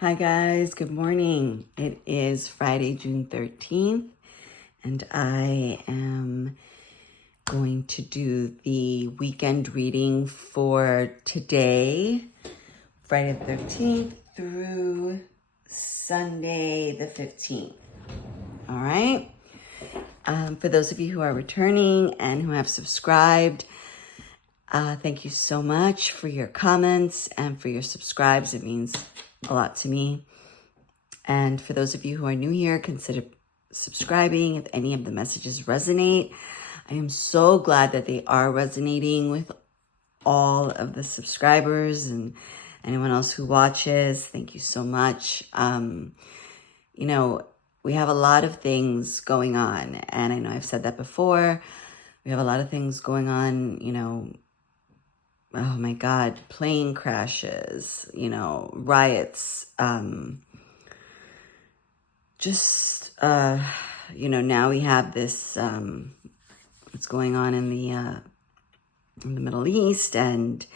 Hi guys, good morning. It is Friday, June 13th, and I am going to do the weekend reading for today, Friday the 13th through Sunday the 15th. All right. For those of you who are returning and who have subscribed, thank you so much for your comments and for your subscribes. It means a lot to me. And for those of you who are new here, consider subscribing if any of the messages resonate. I am so glad that they are resonating with all of the subscribers and anyone else who watches. Thank you so much. We have a lot of things going on, and I know I've said that before. We have a lot of things going on, oh my God, plane crashes, riots, now we have this, what's going on in the Middle East, and,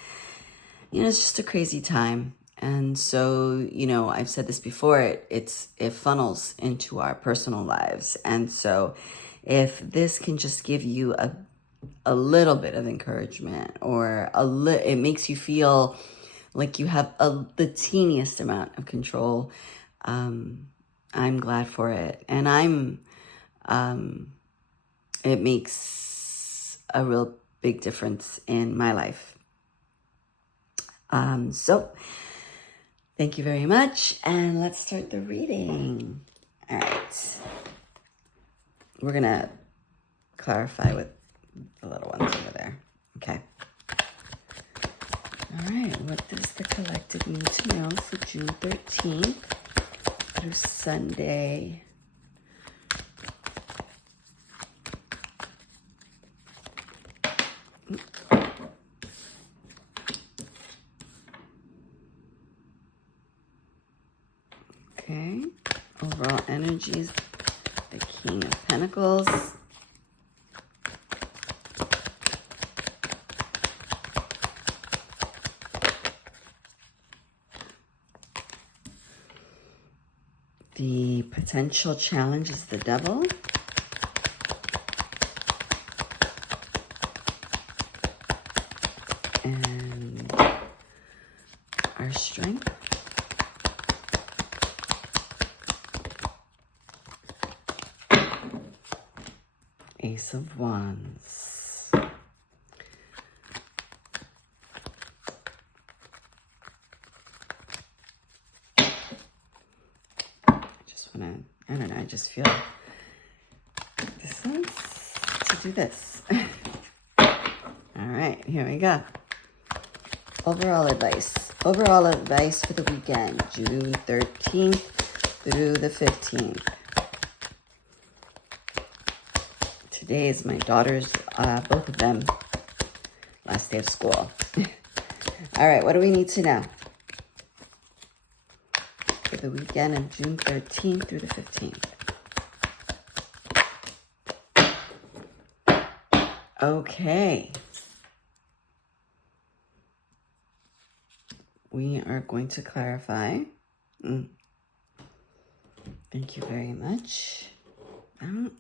it's just a crazy time. And so, I've said this before, it funnels into our personal lives. And so if this can just give you a little bit of encouragement, or it makes you feel like you have the teeniest amount of control, I'm glad for it. And it makes a real big difference in my life. So thank you very much. And let's start the reading. All right. We're going to clarify with the little ones over there. Okay. All right. What does the collective need to know for June 13th through Sunday? Okay. Overall energies, the King of Pentacles. The potential challenge is the Devil. And our strength. Ace of Wands. I just feel this wants to do this. All right, here we go. Overall advice for the weekend, June 13th through the 15th. Today is my daughter's, both of them, last day of school. All right, what do we need to know for the weekend of June 13th through the 15th? Okay. We are going to clarify. Thank you very much. All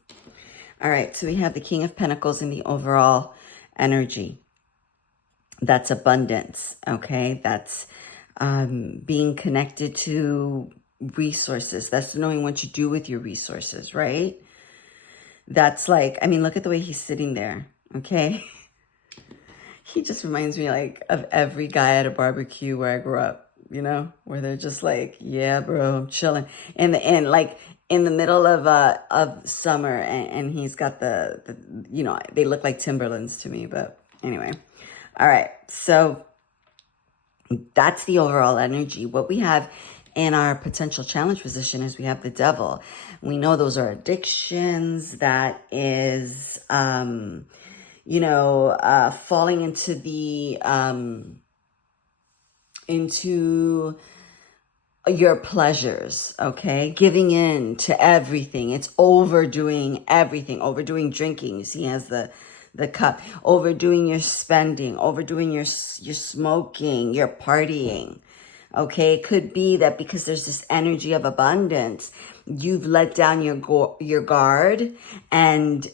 right, so we have the King of Pentacles in the overall energy. That's abundance, okay? That's being connected to resources. That's knowing what to do with your resources, right? That's like, look at the way he's sitting there, okay? He just reminds me of every guy at a barbecue where I grew up, where they're just like, yeah, bro, I'm chilling. And in the middle of summer, and he's got the they look like Timberlands to me, but anyway. All right, so that's the overall energy. What we have in our potential challenge position is we have the Devil. We know those are addictions. That is, falling into into your pleasures, okay? Giving in to everything. It's overdoing everything, overdoing drinking. You see, he has the cup, overdoing your spending, overdoing your smoking, your partying. Okay, it could be that because there's this energy of abundance, you've let down your guard, and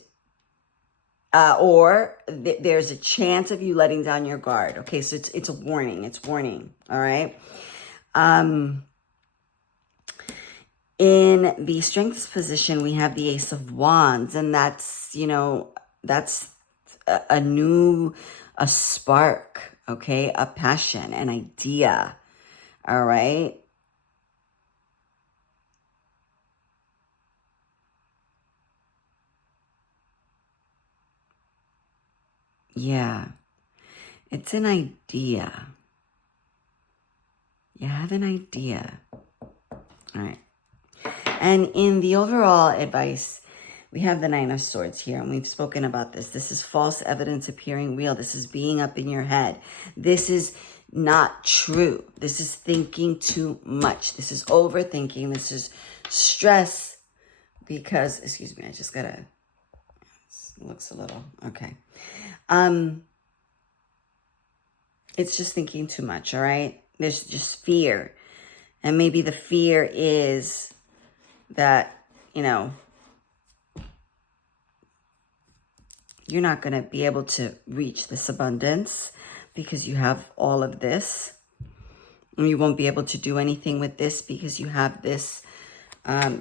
or there's a chance of you letting down your guard. Okay, so it's a warning. It's warning. All right. In the strengths position, we have the Ace of Wands, and that's, that's a spark, okay? A passion, an idea, all right? Yeah, it's an idea. You have an idea, all right? And in the overall advice, we have the Nine of Swords here, and we've spoken about this. This is false evidence appearing real. This is being up in your head. This is not true. This is thinking too much. This is overthinking. This is stress because, excuse me, I just gotta, it looks a little, okay. It's just thinking too much, all right? There's just fear. And maybe the fear is that, you're not going to be able to reach this abundance because you have all of this. And you won't be able to do anything with this because you have this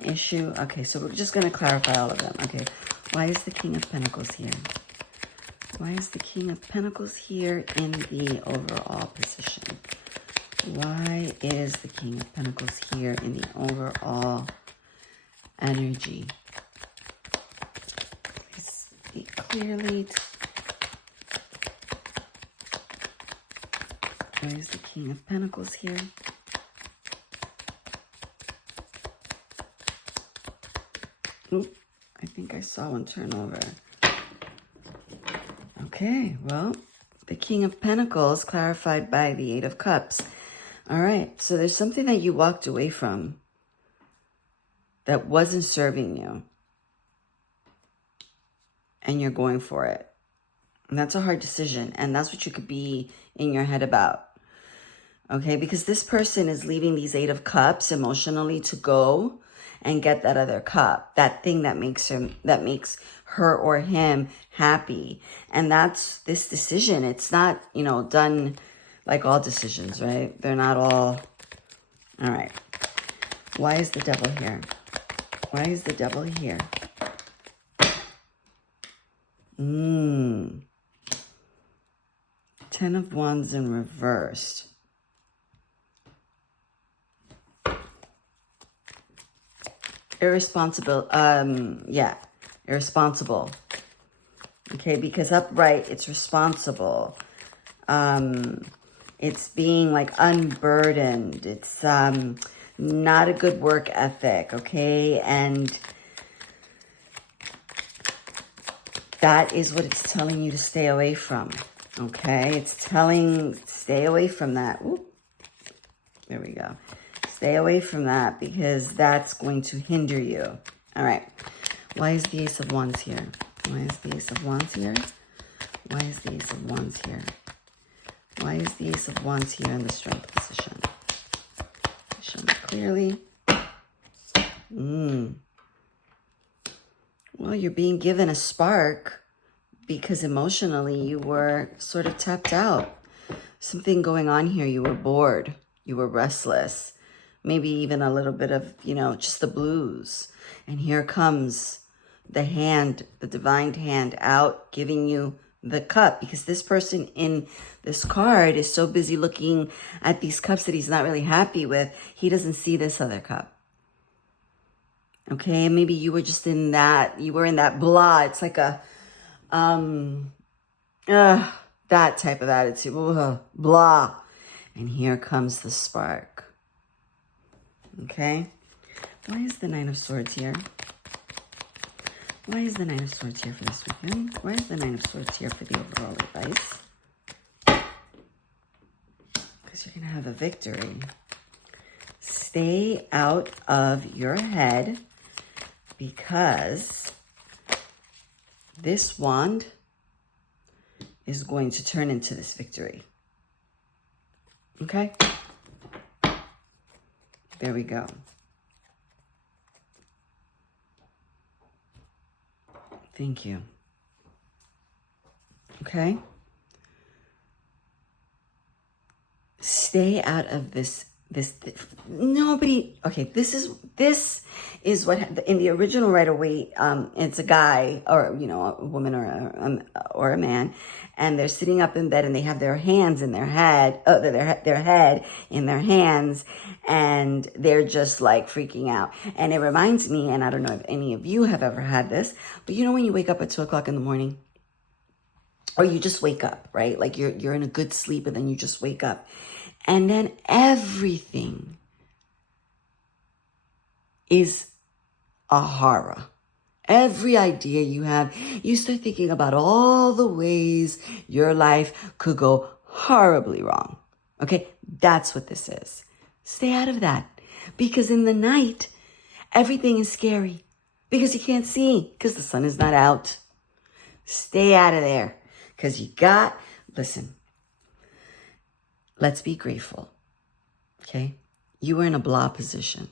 issue. Okay, so we're just going to clarify all of them. Okay, why is the King of Pentacles here? Why is the King of Pentacles here in the overall position? Why is the King of Pentacles here in the overall energy? Please speak clearly. Why is the King of Pentacles here? Oop, I think I saw one turn over. Okay, well, the King of Pentacles clarified by the Eight of Cups. All right, so there's something that you walked away from that wasn't serving you, and you're going for it. And that's a hard decision, and that's what you could be in your head about. Okay, because this person is leaving these Eight of Cups emotionally to go and get that other cup, that thing that makes her or him happy. And that's this decision. It's not, done like all decisions, right? They're not all right. Why is the devil here? Why is the devil here? Ten of Wands in reversed. Irresponsible. Irresponsible. Okay, because upright, it's responsible. It's being like unburdened. It's not a good work ethic, okay? And that is what it's telling you to stay away from, okay? It's telling, stay away from that. Ooh, there we go. Stay away from that because that's going to hinder you. All right. Why is the Ace of Wands here? Why is the Ace of Wands here? Why is the Ace of Wands here? Why is the Ace of Wands here in the strength position? Show me clearly. Well, you're being given a spark because emotionally you were sort of tapped out. Something going on here. You were bored. You were restless. Maybe even a little bit of, just the blues. And here comes the hand, the divine hand out, giving you the cup. Because this person in this card is so busy looking at these cups that he's not really happy with. He doesn't see this other cup. Okay, maybe you were just in that, blah. It's like a, that type of attitude. Blah. And here comes the spark. Okay. Why is the Nine of Swords here? Why is the Nine of Swords here for this weekend? Why is the Nine of Swords here for the overall advice? Because you're going to have a victory. Stay out of your head because this wand is going to turn into this victory. Okay? There we go. Thank you. Okay? Stay out of this nobody. Okay, this is what in the original Rider-Waite, it's a guy, or a woman, or a man, and they're sitting up in bed and they have their hands in their head, their head in their hands, and they're just like freaking out. And it reminds me, and I don't know if any of you have ever had this, but when you wake up at 2:00 in the morning, or you just wake up, right? Like you're in a good sleep and then you just wake up. And then everything is a horror. Every idea you have, you start thinking about all the ways your life could go horribly wrong. Okay, that's what this is. Stay out of that. Because in the night, everything is scary. Because you can't see, because the sun is not out. Stay out of there. Because listen, let's be grateful, okay? You were in a blah position.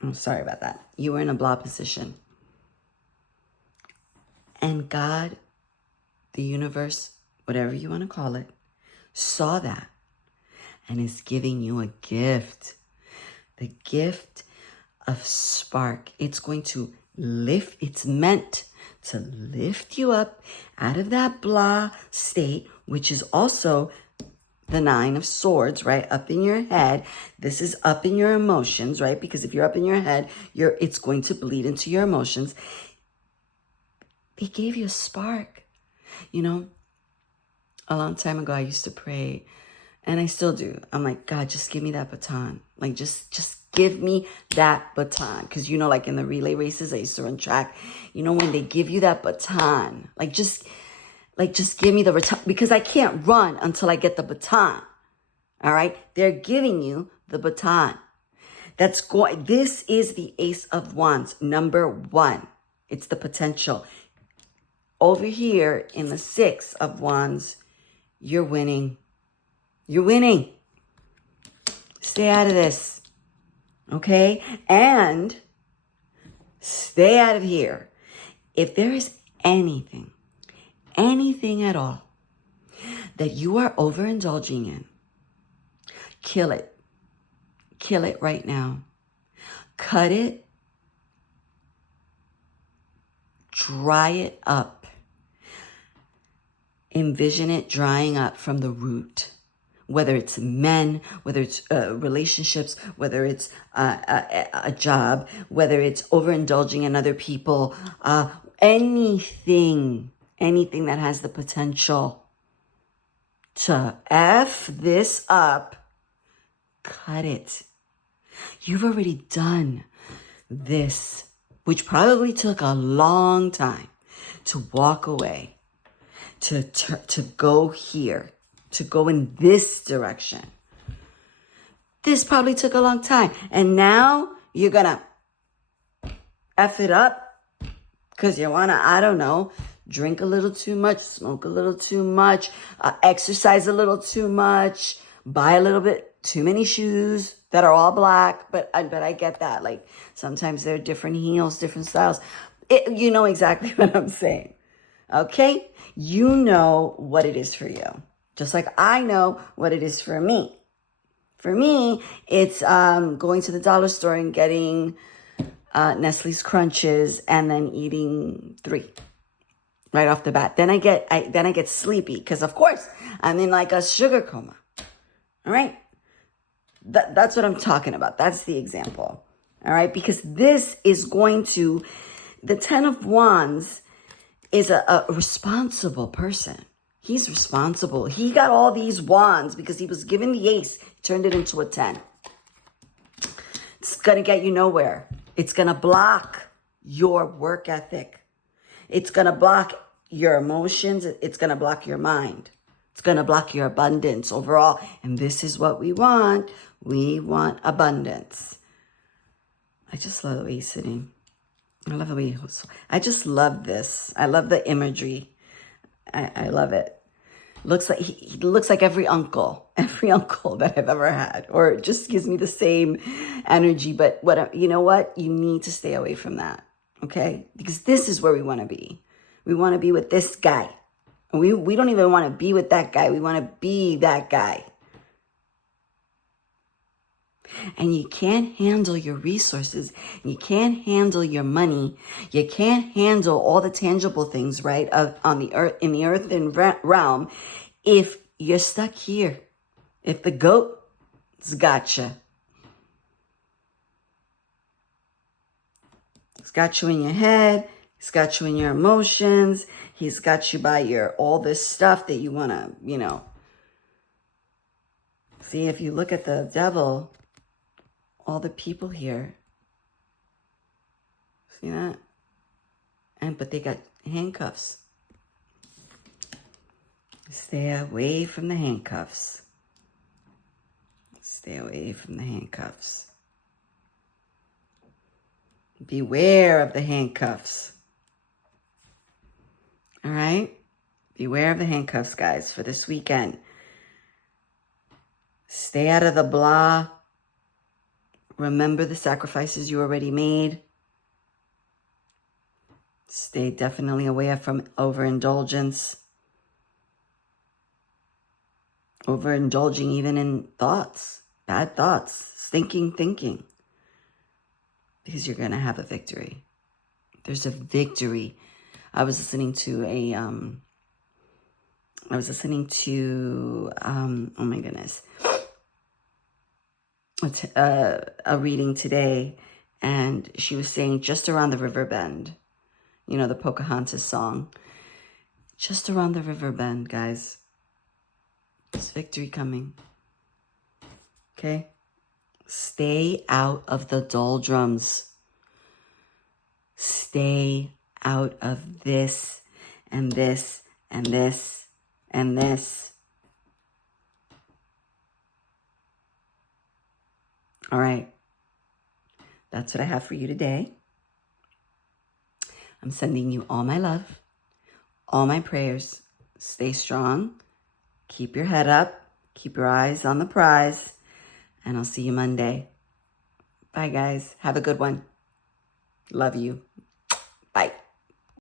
I'm sorry about that. You were in a blah position. And God, the universe, whatever you want to call it, saw that and is giving you a gift. The gift of spark. It's going to it's meant to lift you up out of that blah state, which is also the 9 of Swords, right? Up in your head. This is up in your emotions, right? Because if you're up in your head, it's going to bleed into your emotions. They gave you a spark. A long time ago, I used to pray, and I still do. I'm like, God, just give me that baton. Like, just give me that baton. Because, like in the relay races, I used to run track. When they give you that baton, just give me the baton. Because I can't run until I get the baton. All right? They're giving you the baton. This is the Ace of Wands, number 1. It's the potential. Over here in the 6 of Wands, you're winning. You're winning. Stay out of this. Okay? And stay out of here. If there is anything at all that you are overindulging in, kill it. Kill it right now. Cut it. Dry it up. Envision it drying up from the root. Whether it's men, whether it's relationships, whether it's a job, whether it's overindulging in other people, anything that has the potential to F this up, cut it. You've already done this, which probably took a long time to walk away, to go here, to go in this direction. This probably took a long time. And now you're going to F it up because you want to, I don't know, drink a little too much, smoke a little too much, exercise a little too much, buy a little bit too many shoes that are all black. But I get that. Like sometimes they're different heels, different styles. You know exactly what I'm saying. Okay? You know what it is for you. Just like I know what it is for me. For me, it's going to the dollar store and getting Nestle's Crunches and then eating 3 right off the bat. Then I get sleepy because of course I'm in like a sugar coma. All right, that's what I'm talking about. That's the example. All right, because this is going to, the 10 of Wands is a responsible person. He's responsible. He got all these wands because he was given the ace, turned it into a 10. It's going to get you nowhere. It's going to block your work ethic. It's going to block your emotions. It's going to block your mind. It's going to block your abundance overall. And this is what we want. We want abundance. I just love the way he's sitting. I love the way I just love this. I love the imagery. I love it. He looks like every uncle that I've ever had, or it just gives me the same energy. But you know what? You need to stay away from that, okay? Because this is where we want to be. We want to be with this guy. We don't even want to be with that guy. We want to be that guy. And you can't handle your resources. You can't handle your money. You can't handle all the tangible things, right, on the earth, in the earthen realm, if you're stuck here. If the goat's got you. He's got you in your head. He's got you in your emotions. He's got you by all this stuff that you want to, See, if you look at the devil, all the people here, see that? But they got handcuffs. Stay away from the handcuffs. Stay away from the handcuffs. Beware of the handcuffs. All right? Beware of the handcuffs, guys, for this weekend. Stay out of the blah. Remember the sacrifices you already made. Stay definitely away from overindulgence. Overindulging even in thoughts, bad thoughts, stinking thinking. Because you're going to have a victory. There's a victory. I was listening to oh my goodness, a reading today, and she was saying just around the river bend, the Pocahontas song, just around the river bend, guys, there's victory coming. Okay? Stay out of the doldrums. Stay out of this and this and this and this. All right. That's what I have for you today. I'm sending you all my love, all my prayers. Stay strong. Keep your head up. Keep your eyes on the prize. And I'll see you Monday. Bye, guys. Have a good one. Love you. Bye.